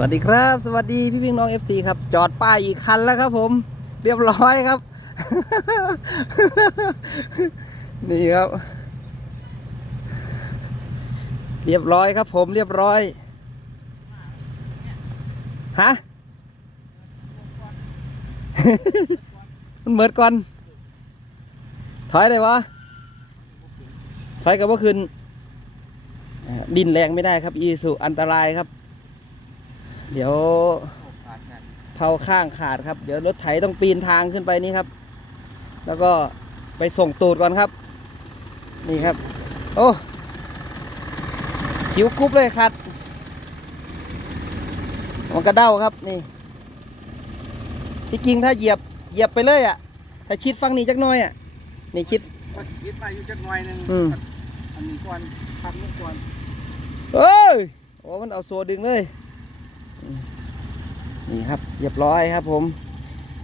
วัสดีครับ สวัสดีพี่พี่น้อง FC ครับ จอดป้ายอีกคันแล้วครับผม เรียบร้อยครับ นี่ครับ เรียบร้อยครับผมเรียบร้อยฮะมันเหมือก่อน ถอยเลยวะถอยกับว่าคืนดินแรงไม่ได้ครับอีสุอันตรายครับ เดี๋ยวเผาข้างขาดครับ เดี๋ยวรถไถต้องปีนทางขึ้นไปนี่ครับ แล้วก็ไปส่งตูดก่อนครับ นี่ครับ โอ้คิวกรุ๊บเลยครับมันกระเด้าครับนี่ที่จริงถ้าเหยียบเหยียบไปเลยอะ ถ้าชิดฟังนี้จักหน้อยอะ นี่ชิดก็คิดมาอยู่จักหน่อยหนึงอืมอันนี้ก่อนทำนี้ก่อนเอ้ยโอ้มันเอาโซดึงเลยอืม นี่ครับเรียบร้อยครับ ผม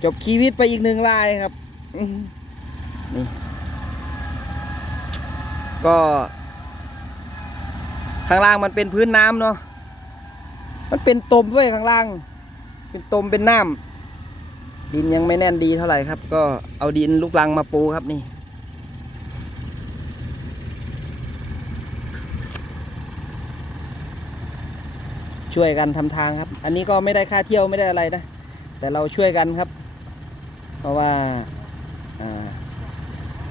จบชีวิตไปอีกหนึ่งลายครับนี่ก็ ข้างล่างมันเป็นพื้นน้ำเนาะมันเป็นตมด้วยข้างล่าง เป็นตมเป็นน้ำดินยังไม่แน่นดีเท่าไหร่ครับ ก็เอาดินลูกลังมาปูครับนี่ ช่วยกันทำทางครับ อันนี้ก็ไม่ได้ค่าเที่ยวไม่ได้อะไรนะ แต่เราช่วยกันครับ เพราะว่า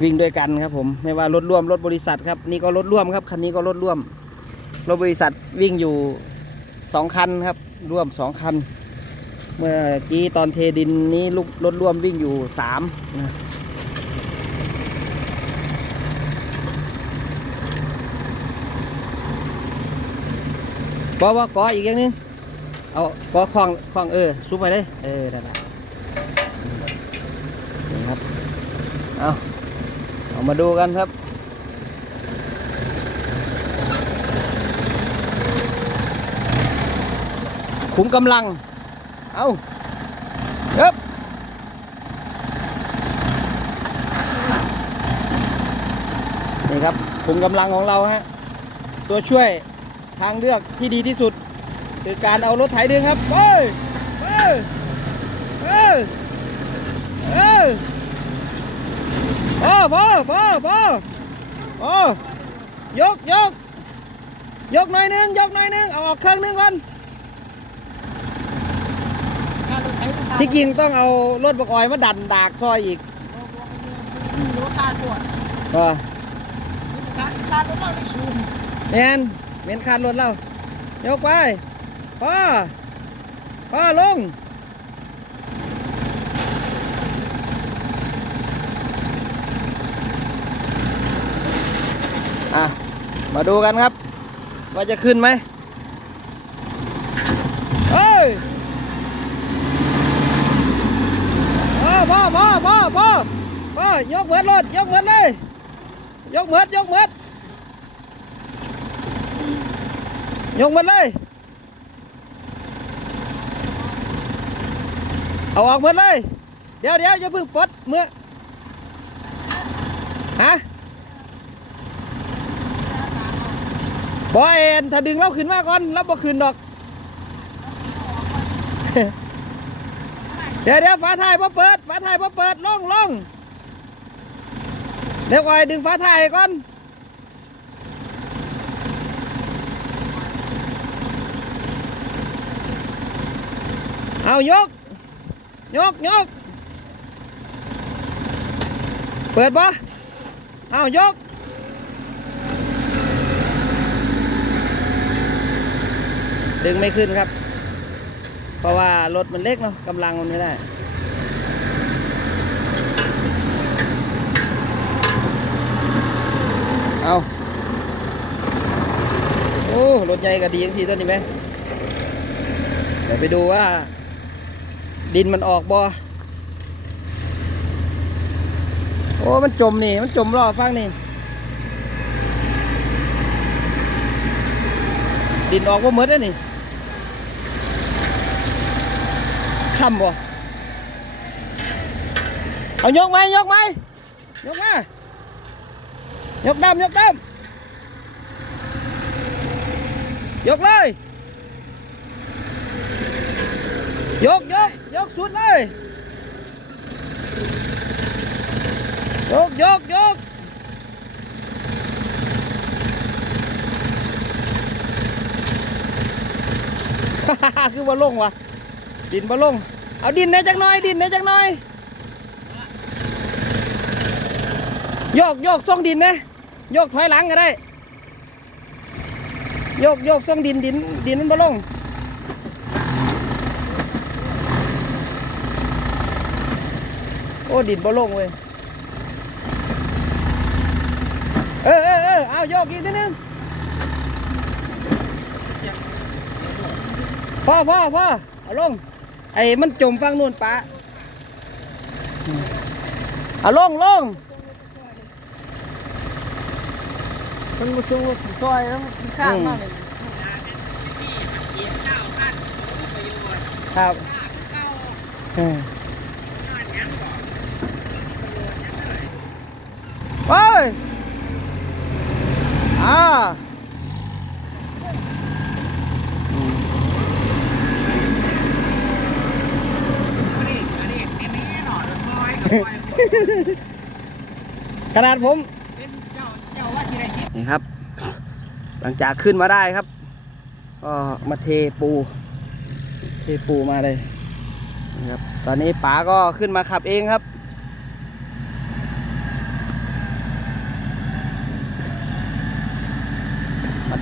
วิ่งด้วยกันครับผม ไม่ว่ารถร่วมรถบริษัทครับ นี่ก็รถร่วมครับ คันนี้ก็รถร่วม รถบริษัทวิ่งอยู่สองคันครับ ร่วมสองคัน เมื่อกี้ตอนเทดินนี้ลูกรถร่วมวิ่งอยู่สามนะ กอว่ากออีกอย่างนึงเอากอคลองคลองเออซุปไปเลย เออได้ละนี่ครับ เอาเอามาดูกันครับขุมกำลัง เอาเย็บนี่ครับขุมกำลังของเราฮะ ตัวช่วย ทางเลือกที่ดีที่สุด คือการเอารถไถดึงครับเอ้ยเอ้ยเอ้ยเอ้ยพอพอพอพอพอยกยกยกหน่อยหนึงยกหน่อยหนึงเอาออกเครื่องหนึงก่อนที่จริงต้องเอารถบกออยมาดันดากซอยอีกรู้ค่าตัวก็ค่าค่ารถเราได้ชูมแมน เมนคานรถเรายกไปพ่อพ่อลงอะมาดูกันครับ ว่าจะขึ้นไหมเฮ้ยพ่อพ่อพ่อพ่อพ่อพ่อยกเหมือนรถยกเหมือนเลย ยกเหมือนยกเหมือน ยกมันเลย เอาออกหมดเลย เดี๋ยวเดี๋ยวอย่าเพิ่งปลดเมื่อฮะบอเอ็นถ้าดึงเราขึ้นมาก่อนเราบ่ขึ้นดอก เดี๋ยวเดี๋ยวฝาท้ายบ่เปิด ฝาท้ายบ่เปิดลงลงเดี๋ยวก่อยดึงฝาท้ายก่อน เอายก ยกยก เปิดปะเอายก ดึงไม่ขึ้นครับ เพราะว่ารถมันเล็กเนาะกำลังมันไม่ได้เอาโอ้ รถใหญ่ก็ดีอย่างทีตัวนี้ไหม เดี๋ยวไปดูว่า ดินมันออกบ่โอ้มันจมนี่ มันจมรอฟังนี่ ดินออกบ่หมดแล้วนี่คำบ่เอายกไหมยกไหมยกมายกดำยกดำยกเลย ยกยกยกสุดเลยยกยกยกคือบ่ลงวะดินบ่ลง เอาดินได้จักหน่อยดินได้จักหน่อยโยกโยกส่งดินนะโยกถอยหลังก็ได้โยกโยกส่งดินดินดินมันบ่ลง อ้ดินบ่ลงเว้ยเออเออเออเอาโยกอีกนิดนึงพ่อพ่อพ่อเอาลง ไอ้มันจมฟังนู่นปะเอาลงลงมันมาสู้ซอยแล้วมันข้างมากเลยครับ เออเฮ้ยอ่าอืมขนาดผมนี่ครับ หลังจากขึ้นมาได้ครับก็มาเทปู เทปูมาเลยนะครับ ตอนนี้ป๋าก็ขึ้นมาขับเองครับ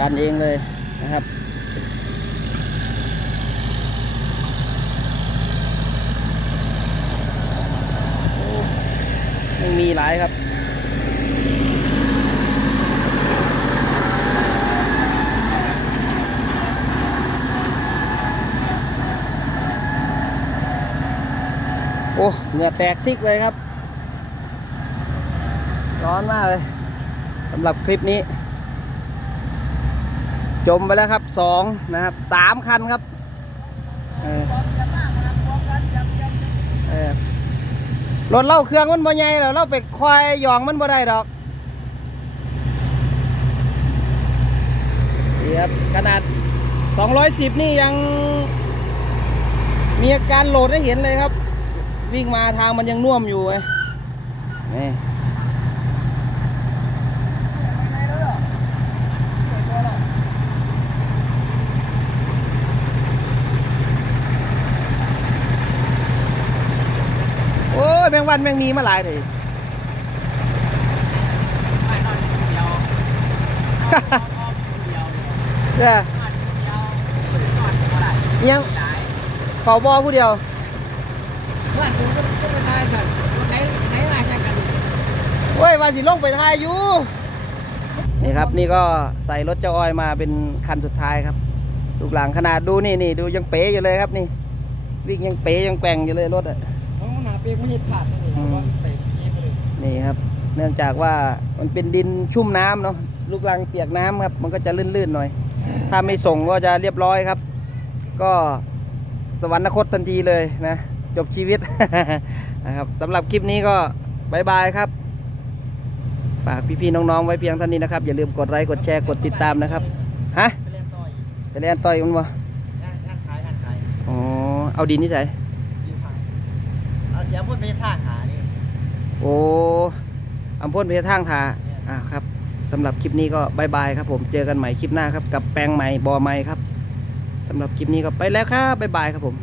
กันเองเลยนะครับมีหลายครับโอ้เหงื่อแตกซิกเลยครับ ร้อนมากเลยสำหรับคลิปนี้ จมไปแล้วครับสองนะครับสามคันครับรถเล่าเครื่องมันบ่ใหญ่แล้วเราไปควายยองมันบ่ได้ดอกนี่ครับขนาด 210 นี่ยังมีอาการโหลดให้เห็นเลยครับ วิ่งมาทางมันยังน่วมอยู่ไงนี่โอ้ยแมง วันแมงมีมาหลายเลยเนี่ยยังเฝ้าบอผู้เดียวว่าผมก็ก็ไปตายสัตว์ใช้ใช้ลายแข่งกันเว้ยว่าสิลงไปทายอยู่ นี่ครับนี่ก็ใส่รถเจ้าอ้อยมาเป็นคันสุดท้ายครับลูกหลังขนาดดูนี่นี่ดูยังเป๋อยู่เลยครับนี่ วิ่งยังเป๋ยังแกว่งอยู่เลยรถอะน้องหนา เปียกไม่เห็นขาดเลยว่าเตะนี้ไปเลยนี่ครับ เนื่องจากว่ามันเป็นดินชุ่มน้ำเนาะลูกลังเปียกน้ำครับ มันก็จะลื่นๆหน่อย ถ้าไม่ส่งก็จะเรียบร้อยครับ ก็สวรรคตทันทีเลยนะจบชีวิตนะครับสำหรับคลิปนี้ก็บายบายครับ ฝากพี่ๆน้องๆไว้เพียงเท่านี้นะครับ อย่าลืมกดไลค์กดแชร์กดติดตามนะครับฮะไปเล่นต่อยไปเล่นต่อยมันวะงานขายงานขายอ๋อเอาดินนี่ใส่ ยืมขายเอาเสียพูดไปท่าขานี่โอ้อำพ่นเพทางทาอ่าครับสำหรับคลิปนี้ก็บายบายครับผมเจอกันใหม่คลิปหน้าครับกับแปลงใหม่บอใหม่ครับสำหรับคลิปนี้ก็ไปแล้วครับบายบายครับผม